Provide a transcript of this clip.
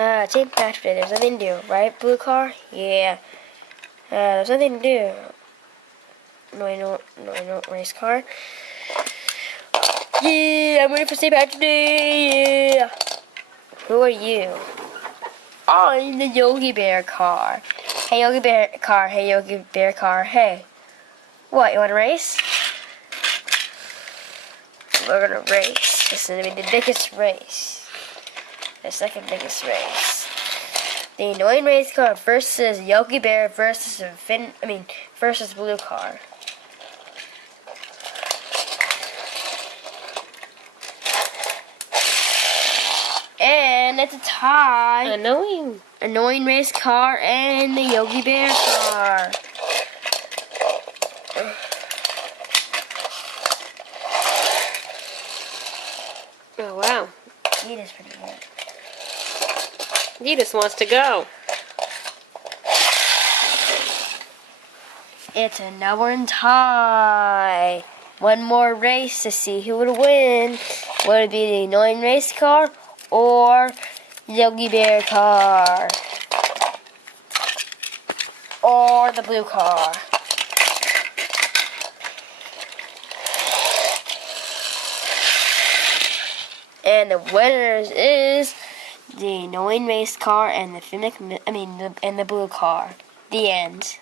Team match today. There's nothing to do, right? Blue car? Yeah. There's nothing to do. No, race car. Yeah, I'm ready for St. Patrick's Day. Yeah. Who are you? I'm the Yogi Bear car. Hey, Yogi Bear car. Hey, Yogi Bear car. Hey. What, you want to race? We're going to race. This is going to be the biggest race. The second biggest race. The annoying race car versus Yogi Bear versus versus Blue car. And it's a tie. Annoying race car and the Yogi Bear car. Oh, wow. He is pretty good. He just wants to go. It's another tie. One more race to see who would win. Would it be the annoying race car or Yogi Bear car? Or the blue car? And the winners is the annoying race car and the blue car. The end.